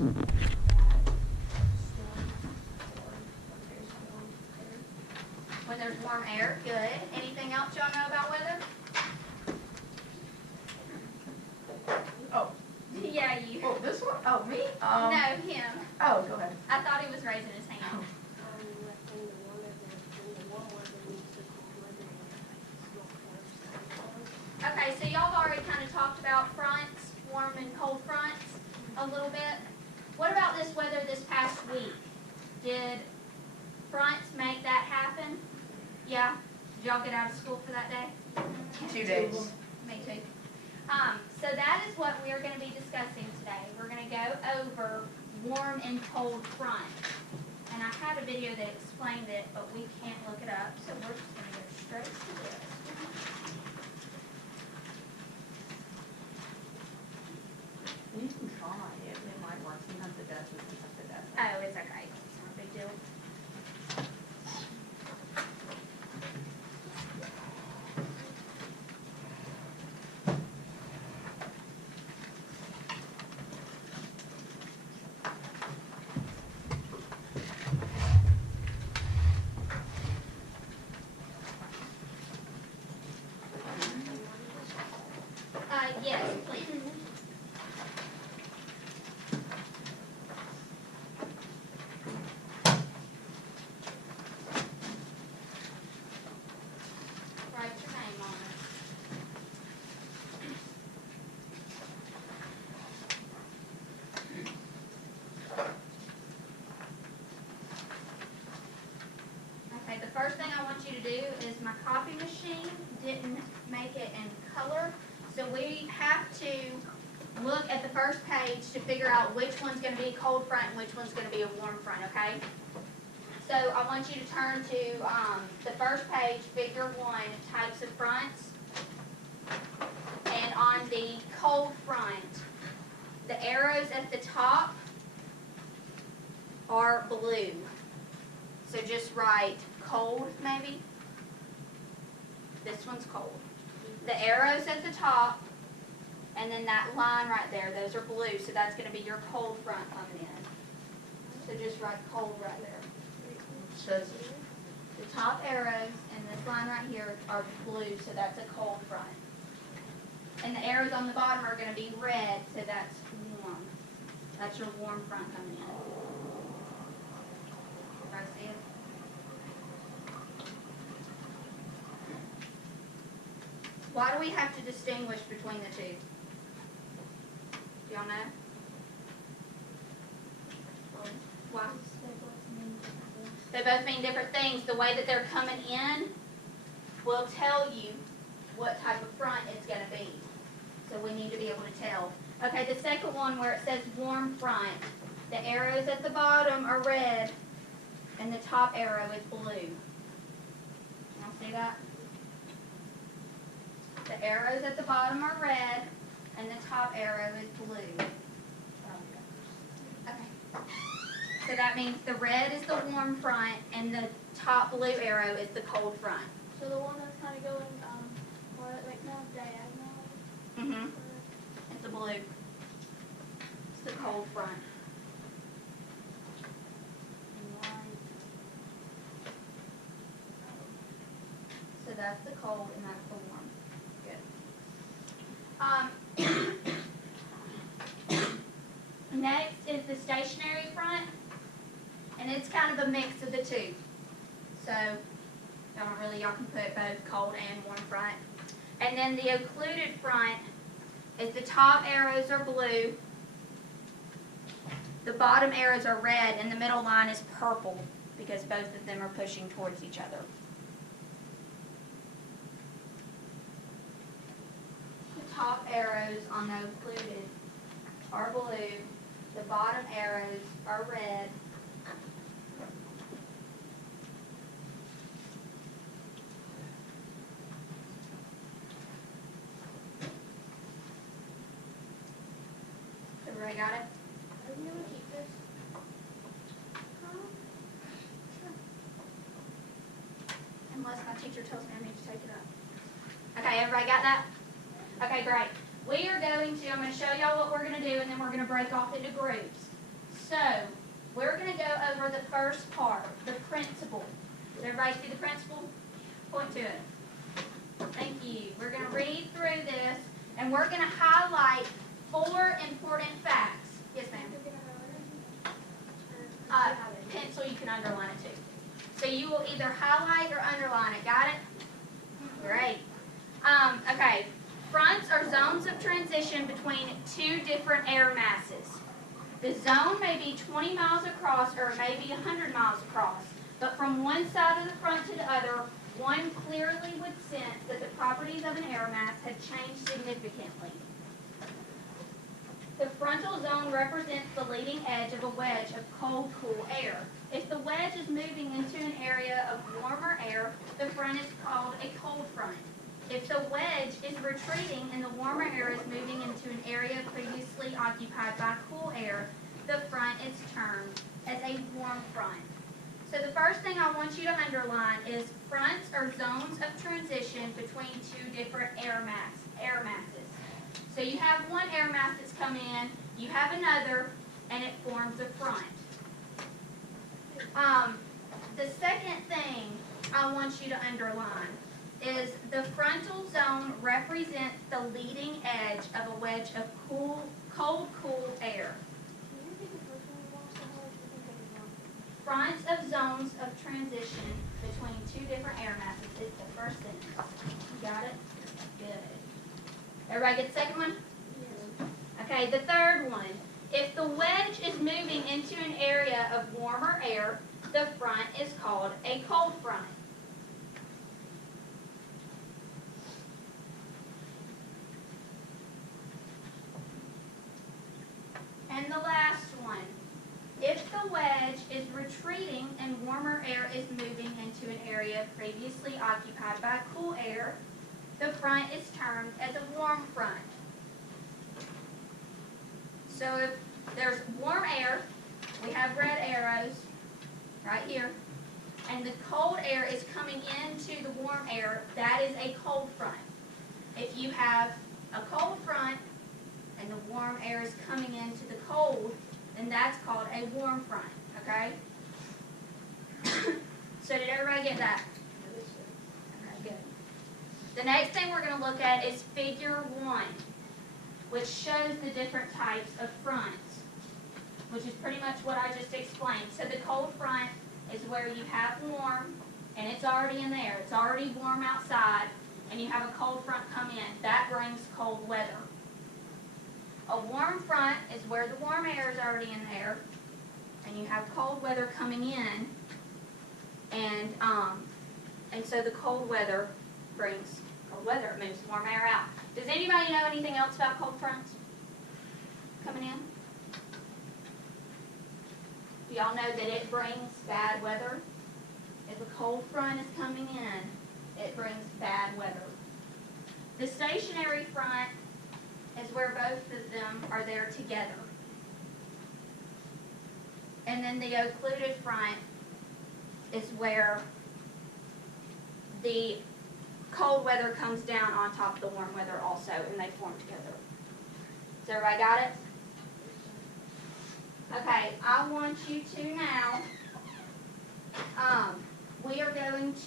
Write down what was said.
When there's warm air, good. Anything else y'all know about weather? Oh, Yeah, you. oh, this one? Oh, me? No, him. Oh, go ahead. I thought he was raising his hand. Okay, so y'all have already kind of talked about fronts, warm and cold fronts a little bit. What about this weather this past week? Did fronts make that happen? Yeah? Did y'all get out of school for that day? 2 days. Me too. So that is what we are going to be discussing today. We're going to go over warm and cold fronts. And I had a video that explained it, but we can't look it up, so we're just going to go straight to this. You can try it. It might work. Sometimes it does. Sometimes it doesn't. Oh, it's okay. It's not a big deal. Yes, please. Write your name on it. Okay, the first thing I want you to do is my copy machine didn't make it in color, so we have to look at the first page to figure out which one's going to be a cold front and which one's going to be a warm front, okay? So I want you to turn to the first page, figure 1, types of fronts. And on the cold front, the arrows at the top are blue. So just write cold, maybe. This one's cold. The arrows at the top, and then that line right there, those are blue, so that's going to be your cold front coming in. So just write cold right there. Says The top arrows and this line right here are blue, so that's a cold front. And the arrows on the bottom are going to be red, so that's warm. That's your warm front coming in. Everybody see it? Why do we have to distinguish between the two? Do y'all know? Why? They both mean different things. The way that they're coming in will tell you what type of front it's going to be. So we need to be able to tell. Okay, the second one where it says warm front, the arrows at the bottom are red and the top arrow is blue. Y'all see that? The arrows at the bottom are red and the top arrow is blue. Okay. So that means the red is the warm front and the top blue arrow is the cold front. So the one that's kind of going, like now diagonal. Mm-hmm. It's a blue. It's the cold front. So that's the cold and that's the warm. Good. Next is the stationary front, and it's kind of a mix of the two. So y'all can put both cold and warm front. And then the occluded front is the top arrows are blue, the bottom arrows are red, and the middle line is purple because both of them are pushing towards each other. The top arrows on the occluded are blue, the bottom arrows are red, everybody got it? Are we gonna keep this? Unless my teacher tells me I need to take it up. Okay, everybody got that? Okay, great. We are going to, I'm going to show y'all what we're going to do, and then we're going to break off into groups. So, we're gonna go over the first part, the principle. Does everybody see the principle? Point to it. Thank you. We're gonna read through this, and we're gonna highlight 4 important facts. Yes, ma'am? Pencil, you can underline it too. So you will either highlight or underline it. Got it? Great. Okay. Fronts are zones of transition between 2 different air masses. The zone may be 20 miles across or it may be 100 miles across, but from one side of the front to the other, one clearly would sense that the properties of an air mass had changed significantly. The frontal zone represents the leading edge of a wedge of cold, cool air. If the wedge is moving into an area of warmer air, the front is called a cold front. If the wedge is retreating and the warmer air is moving into an area previously occupied by cool air, the front is termed as a warm front. So the first thing I want you to underline is fronts are zones of transition between 2 different air masses. So you have one air mass that's come in, you have another, and it forms a front. The second thing I want you to underline is the frontal zone represents the leading edge of a wedge of cold, cool air. Fronts of zones of transition between 2 different air masses is the first sentence. You got it? Good. Everybody get the second one? Yes. Okay, the third one. If the wedge is moving into an area of warmer air, the front is called a cold front. And the last one. If the wedge is retreating and warmer air is moving into an area previously occupied by cool air, the front is termed as a warm front. So if there's warm air, we have red arrows right here, and the cold air is coming into the warm air, that is a cold front. If you have a cold front and the warm air is coming into the cold, then that's called a warm front, okay? So did everybody get that? Okay, good. The next thing we're going to look at is figure 1, which shows the different types of fronts, which is pretty much what I just explained. So the cold front is where you have warm, and it's already in there. It's already warm outside, and you have a cold front come in. That brings cold weather. A warm front is where the warm air is already in there, and you have cold weather coming in, and so the cold weather brings cold weather. It moves warm air out. Does anybody know anything else about cold fronts coming in? Do y'all know that it brings bad weather? If a cold front is coming in, it brings bad weather. The stationary front is where both of them are there together. And then the occluded front is where the cold weather comes down on top of the warm weather also, and they form together. So everybody got it? Okay, I want you to now, we are going to